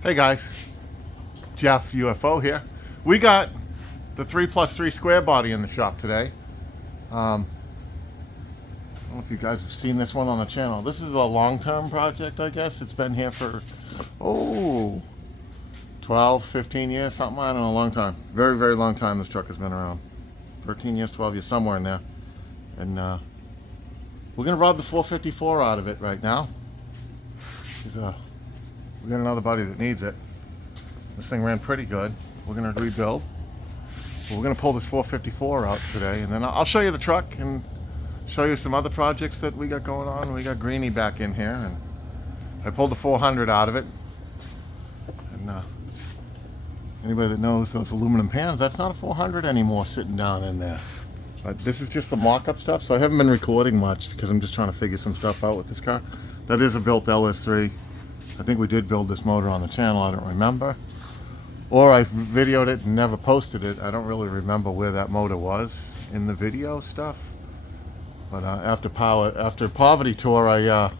Hey guys, Jeff UFO here. We got the 3+3 square body in the shop today. I don't know if you guys have seen this one on the channel. This is a long-term project, I guess. It's been here for, 12, 15 years, something. I don't know, a long time. Very, very long time this truck has been around. 13 years, 12 years, somewhere in there. And we're going to rob the 454 out of it right now. We got another buddy that needs it. This thing ran pretty good. We're going to rebuild. But we're going to pull this 454 out today, and then I'll show you the truck and show you some other projects that we got going on. We got Greenie back in here, and I pulled the 400 out of it. And anybody that knows those aluminum pans, that's not a 400 anymore sitting down in there. But this is just the mock-up stuff, so I haven't been recording much because I'm just trying to figure some stuff out with this car. That is a built LS3. I think we did build this motor on the channel, I don't remember. Or I videoed it and never posted it. I don't really remember where that motor was in the video stuff. But after Poverty Tour,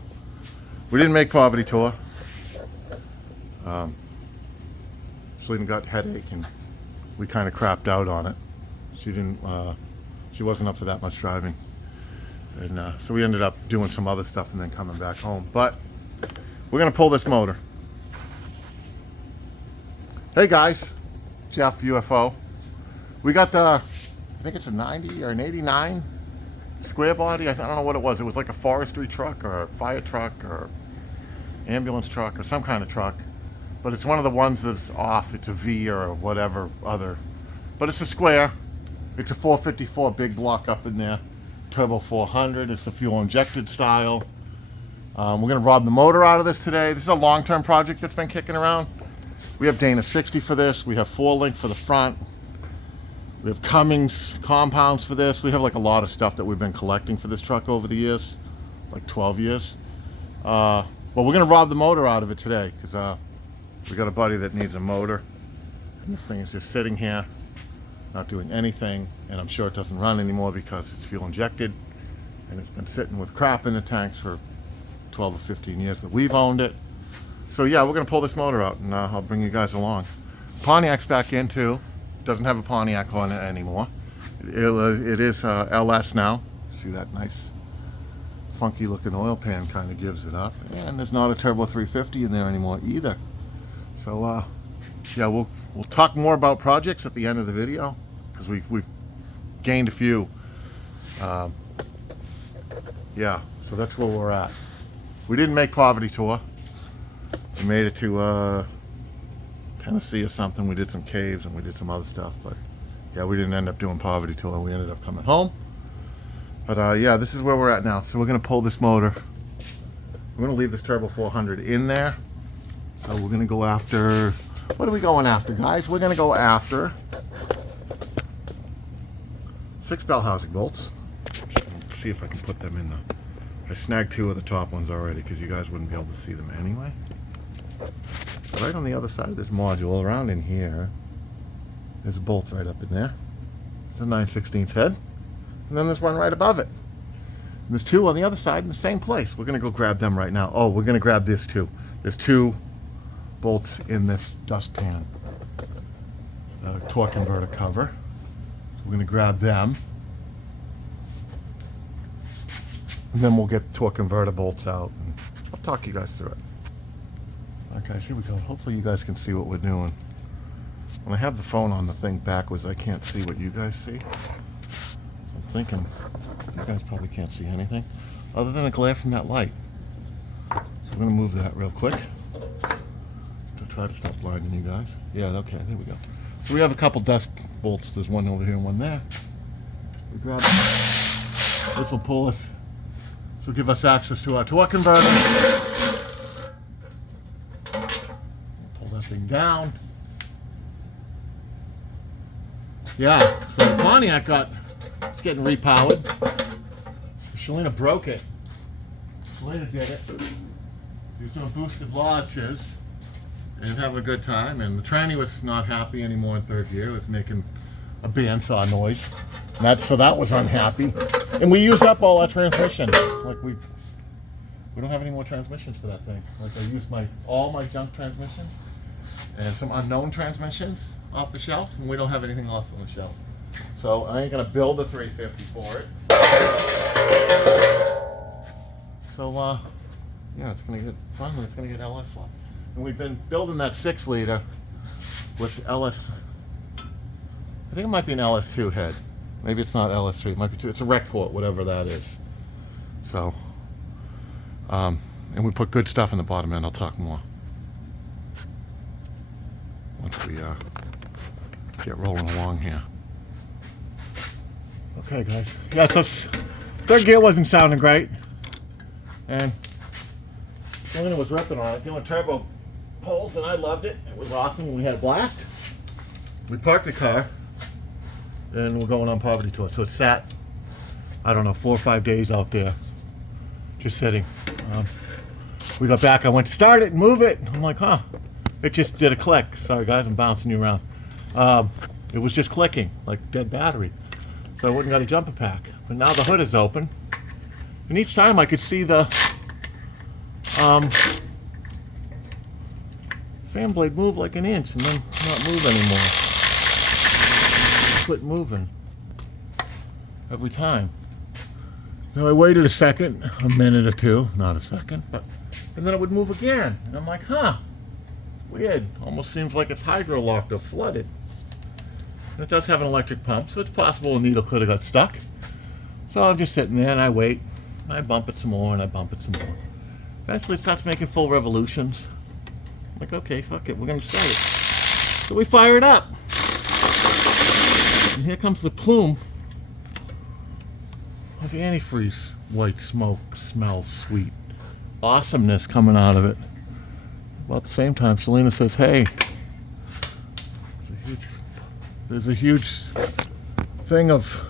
we didn't make Poverty Tour. Selena got headache and we kind of crapped out on it. She wasn't up for that much driving. And so we ended up doing some other stuff and then coming back home. But we're going to pull this motor. Hey guys, Jeff UFO. We got the, I think it's a 90 or an 89 square body. I don't know what it was. It was like a forestry truck or a fire truck or ambulance truck or some kind of truck. But it's one of the ones that's off. It's a V or whatever other. But it's a square. It's a 454 big block up in there. Turbo 400. It's the fuel injected style. We're going to rob the motor out of this today. This is a long-term project that's been kicking around. We have Dana 60 for this. We have 4-link for the front. We have Cummins compounds for this. We have like a lot of stuff that we've been collecting for this truck over the years, like 12 years. But we're going to rob the motor out of it today because we got a buddy that needs a motor. And this thing is just sitting here, not doing anything. And I'm sure it doesn't run anymore because it's fuel injected. And it's been sitting with crap in the tanks for 12 or 15 years that we've owned it. So yeah, we're going to pull this motor out and I'll bring you guys along. Pontiac's back in too. Doesn't have a Pontiac on it anymore. It is LS now. See that nice funky looking oil pan kind of gives it up. And there's not a Turbo 350 in there anymore either. So yeah, we'll talk more about projects at the end of the video because we've gained a few. Yeah, so that's where we're at. We didn't make Poverty Tour. We made it to Tennessee or something. We did some caves and we did some other stuff, but yeah, we didn't end up doing Poverty Tour. We ended up coming home. But yeah, this is where we're at now. So we're gonna pull this motor. We're gonna leave this Turbo 400 in there. We're gonna go after, what are we going after, guys? We're gonna go after 6 bell housing bolts. Let's see if I can put them in the, I snagged 2 of the top ones already because you guys wouldn't be able to see them anyway. But right on the other side of this module, around in here, there's a bolt right up in there. It's a 9/16 head. And then there's one right above it. And there's 2 on the other side in the same place. We're going to go grab them right now. Oh, we're going to grab this too. There's 2 bolts in this dust pan. The torque converter cover. So we're going to grab them. And then we'll get the torque converter bolts out. And I'll talk you guys through it. Alright guys, here we go. Hopefully you guys can see what we're doing. When I have the phone on the thing backwards, I can't see what you guys see. So I'm thinking you guys probably can't see anything other than a glare from that light. So I'm going to move that real quick to try to stop blinding you guys. Yeah, okay, there we go. So we have a couple dust bolts. There's one over here and one there. We grab this will pull us. This will give us access to our torque converter. Pull that thing down. Yeah, so the Pontiac it's getting repowered. Shalina broke it. Shalina did it. He was doing boosted launches and having a good time. And the tranny was not happy anymore in 3rd gear. It was making a bandsaw noise. So that was unhappy. And we used up all our transmission. Like we don't have any more transmissions for that thing. Like I used all my junk transmissions. and some unknown transmissions off the shelf, and we don't have anything off on the shelf. So I ain't gonna build a 350 for it. So yeah, it's gonna get fun when it's gonna get LS swap. And we've been building that 6-liter with LS. I think it might be an LS2 head. Maybe it's not LS3. It might be 2. It's a rec port, whatever that is. So, and we put good stuff in the bottom end. I'll talk more once we get rolling along here. Okay, guys. Yeah, so third gear wasn't sounding great, and Selena was ripping on it, doing turbo pulls, and I loved it. It was awesome. We had a blast. We parked the car, and we're going on poverty tour. So it sat, I don't know, 4 or 5 days out there, just sitting. We got back. I went to start it and move it. I'm like, huh? It just did a click. Sorry, guys, I'm bouncing you around. It was just clicking like dead battery. So I wouldn't got a jumper pack. But now the hood is open, and each time I could see the fan blade move like an inch and then not move anymore. Quit moving every time. Now I waited a second, a minute or two, not a second, and then it would move again. And I'm like, huh, weird. Almost seems like it's hydro-locked or flooded. And it does have an electric pump, so it's possible a needle could have got stuck. So I'm just sitting there and I wait. I bump it some more and I bump it some more. Eventually it starts making full revolutions. I'm like, okay, fuck it, we're gonna start it. So we fire it up. And here comes the plume of antifreeze. White smoke, smells sweet. Awesomeness coming out of it. About the same time, Selena says, hey, there's a huge thing of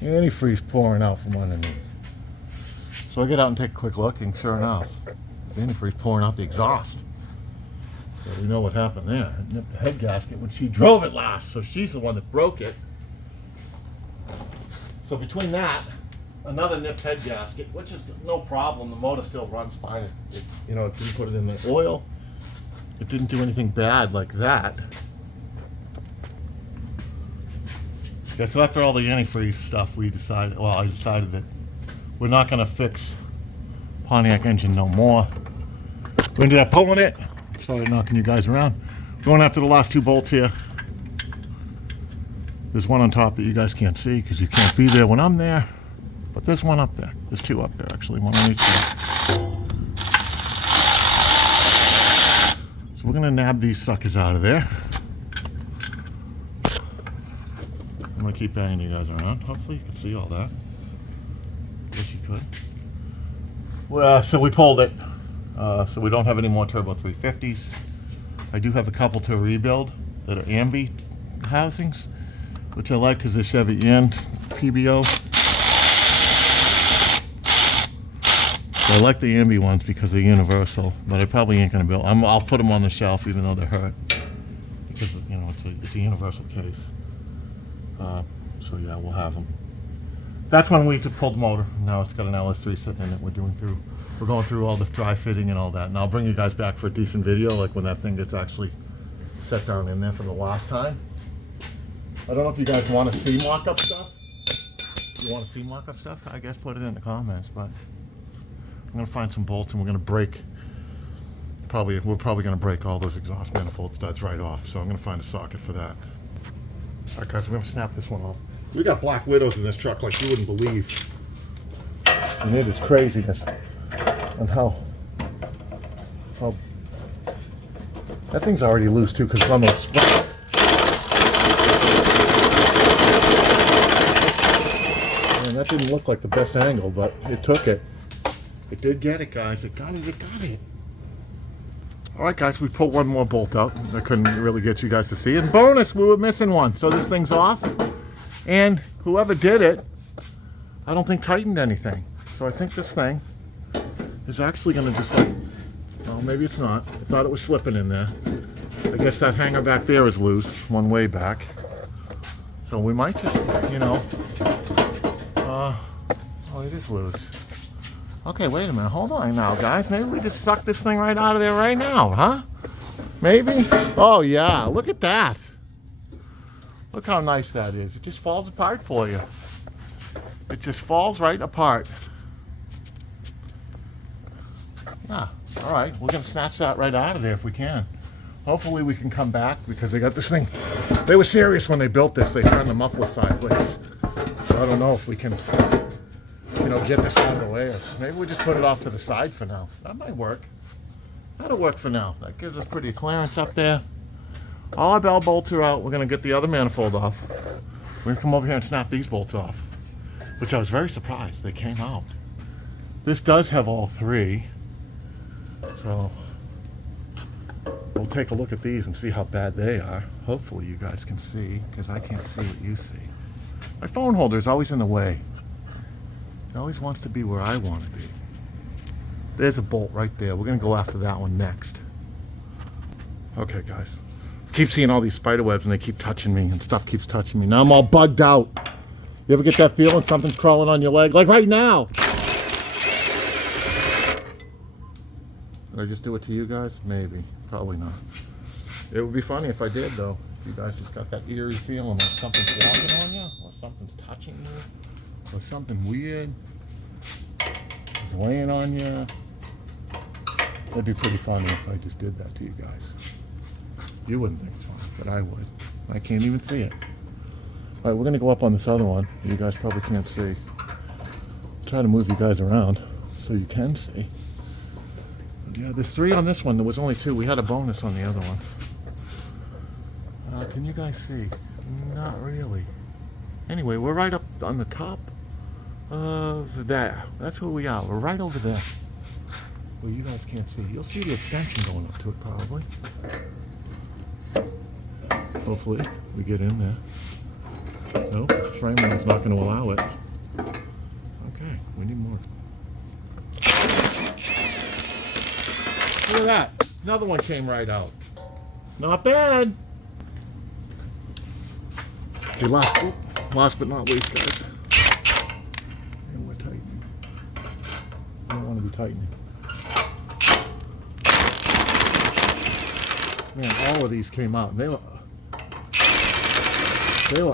antifreeze pouring out from underneath. So I get out and take a quick look, and sure enough, the antifreeze pouring out the exhaust. So we know what happened there. It nipped the head gasket when she drove it last, so she's the one that broke it. So between that, another nipped head gasket, which is no problem. The motor still runs fine. It you know, if you put it in the oil, it didn't do anything bad like that. Yeah, so after all the antifreeze stuff, I decided that we're not going to fix Pontiac engine no more. We ended up pulling it. Sorry, knocking you guys around. Going after the last 2 bolts here. There's one on top that you guys can't see because you can't be there when I'm there. But there's one up there. There's 2 up there, actually. One on each side. So we're going to nab these suckers out of there. I'm going to keep banging you guys around. Hopefully you can see all that. Wish you could. Well, so we pulled it. So we don't have any more turbo 350s. I do have a couple to rebuild that are ambi housings, which I like because they're Chevy and PBO. So I like the ambi ones because they're universal, but I probably ain't gonna build. I'll put them on the shelf even though they're hurt, because you know it's a universal case. So yeah, we'll have them. That's when we pulled the motor. Now it's got an LS3 sitting in it. We're going through all the dry fitting and all that. And I'll bring you guys back for a decent video, like when that thing gets actually set down in there for the last time. I don't know if you guys want to see mock-up stuff. If you want to see mock-up stuff, I guess put it in the comments. But I'm going to find some bolts and we're going to break. We're probably going to break all those exhaust manifold studs right off. So I'm going to find a socket for that. All right, guys, we're going to snap this one off. We got Black Widows in this truck like you wouldn't believe. And it is craziness. And how that thing's already loose too, because it's on those. And that didn't look like the best angle, but it took it. It did get it, guys. It got it. It got it. All right, guys, we pulled one more bolt out. I couldn't really get you guys to see. And bonus, we were missing one. So this thing's off. And whoever did it, I don't think tightened anything. So I think this thing is actually going to just like, well, maybe it's not. I thought it was slipping in there. I guess that hanger back there is loose, one way back. So we might just, you know, oh, it is loose. Okay, wait a minute. Hold on now, guys. Maybe we just suck this thing right out of there right now, huh? Maybe? Oh, yeah. Look at that. Look how nice that is. It just falls apart for you. It just falls right apart. Yeah. All right. We're going to snatch that right out of there if we can. Hopefully we can come back because they got this thing. They were serious when they built this. They turned the muffler sideways. So I don't know if we can, get this out of the way. Or maybe we just put it off to the side for now. That might work. That'll work for now. That gives us pretty clearance up there. All our bell bolts are out. We're going to get the other manifold off. We're going to come over here and snap these bolts off, which I was very surprised they came out. This does have all three. So we'll take a look at these and see how bad they are. Hopefully you guys can see, because I can't see what you see. My phone holder is always in the way. It always wants to be where I want to be. There's a bolt right there. We're going to go after that one next. Okay, guys. Keep seeing all these spider webs and they keep touching me and stuff keeps touching me. Now I'm all bugged out. You ever get that feeling something's crawling on your leg? Like right now. Did I just do it to you guys? Maybe. Probably not. It would be funny if I did, though. If you guys just got that eerie feeling like something's walking on you, or something's touching you, or something weird is laying on you. That'd be pretty funny if I just did that to you guys. You wouldn't think it's funny, but I would. I can't even see it. All right, we're going to go up on this other one. You guys probably can't see. Try to move you guys around so you can see. Yeah, there's 3 on this one. There was only 2. We had a bonus on the other one. Can you guys see? Not really. Anyway, we're right up on the top of there. That's where we are. We're right over there. Well, you guys can't see. You'll see the extension going up to it probably. Hopefully we get in there. Nope, the frame rail's not going to allow it. Okay, we need more. Look at that. Another one came right out. Not bad. Okay, last but not least, guys. And we're tightening. I don't want to be tightening. Man, all of these came out. They were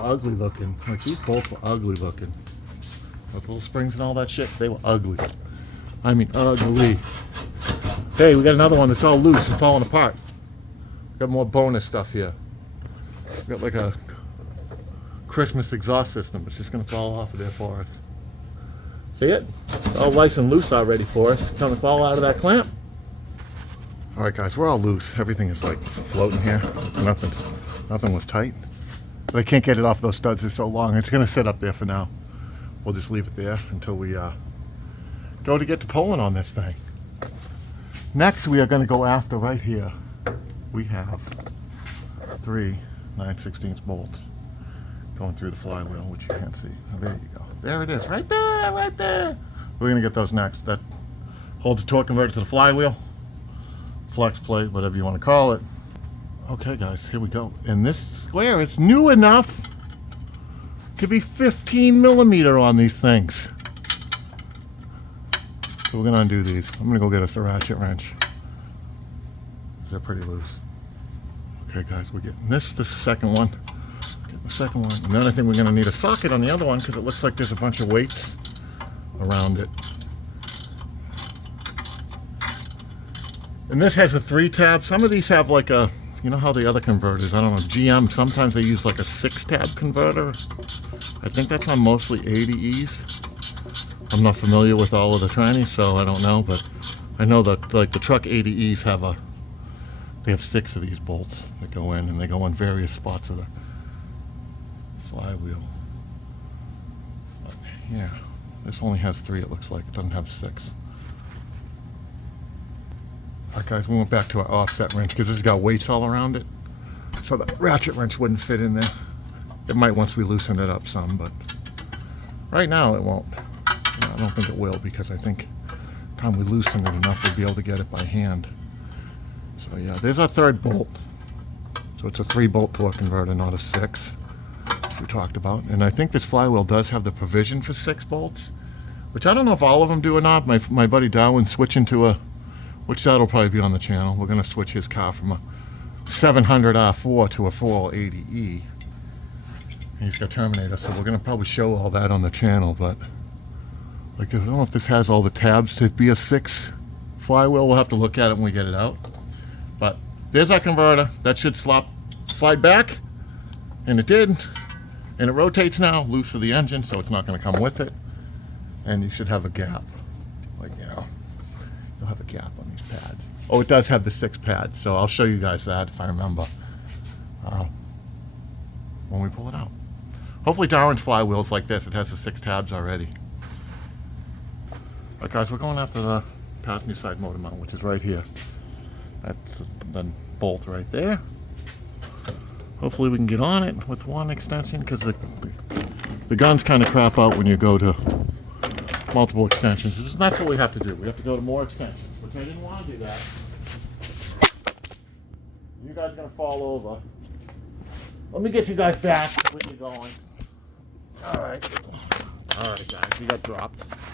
ugly looking. Like these bolts were ugly looking. With little springs and all that shit, they were ugly. I mean, ugly. Hey, we got another one that's all loose and falling apart. We got more bonus stuff here. We got like a Christmas exhaust system. It's just gonna fall off of there for us. See it? It's all nice and loose already for us. It's gonna fall out of that clamp. All right, guys, we're all loose. Everything is like floating here. Nothing was tight. But I can't get it off those studs. They're so long. It's gonna sit up there for now. We'll just leave it there until we go to get to pulling on this thing. Next, we are going to go after right here. We have 3 9/16 bolts going through the flywheel, which you can't see. Oh, there you go. There it is. Right there, right there. We're going to get those next. That holds the torque converter to the flywheel. Flex plate, whatever you want to call it. Okay, guys, here we go. And this square is new enough to be 15 millimeter on these things. So we're going to undo these. I'm going to go get us a ratchet wrench. They're pretty loose. Okay, guys, we're getting this. This is the second one. Get the second one. And then I think we're going to need a socket on the other one because it looks like there's a bunch of weights around it. And this has a 3-tab. Some of these have like a, you know how the other converters, I don't know, GM, sometimes they use like a 6-tab converter. I think that's on mostly 80Es. I'm not familiar with all of the trannies, so I don't know, but I know that like the truck 80Es they have 6 of these bolts that go in, and they go on various spots of the flywheel. But yeah, this only has 3, it looks like. It doesn't have 6. Alright guys, we went back to our offset wrench because this has got weights all around it. So the ratchet wrench wouldn't fit in there. It might once we loosen it up some, but right now it won't. I don't think it will because I think the time we loosen it enough we'll be able to get it by hand. So yeah, there's our 3rd bolt. So it's a 3-bolt torque converter, not a 6, we talked about. And I think this flywheel does have the provision for 6 bolts, which I don't know if all of them do or not. My buddy Darwin's switching to a, which that'll probably be on the channel. We're going to switch his car from a 700 R4 to a 480E. He's got Terminator, so we're going to probably show all that on the channel, but like, I don't know if this has all the tabs to be a 6 flywheel. We'll have to look at it when we get it out. But there's our converter. That should slide back, and it did. And it rotates now, loose of the engine, so it's not going to come with it. And you should have a gap. Like, you know, you'll have a gap on these pads. Oh, it does have the 6 pads, so I'll show you guys that if I remember when we pull it out. Hopefully Darwin's flywheel's like this. It has the 6 tabs already. Alright guys, we're going after the passenger side motor mount, which is right here. That's the bolt right there. Hopefully we can get on it with one extension, because the guns kind of crap out when you go to multiple extensions. That's what we have to do. We have to go to more extensions, which I didn't want to do that. You guys are going to fall over. Let me get you guys back when you're going. Alright. Alright guys, you got dropped.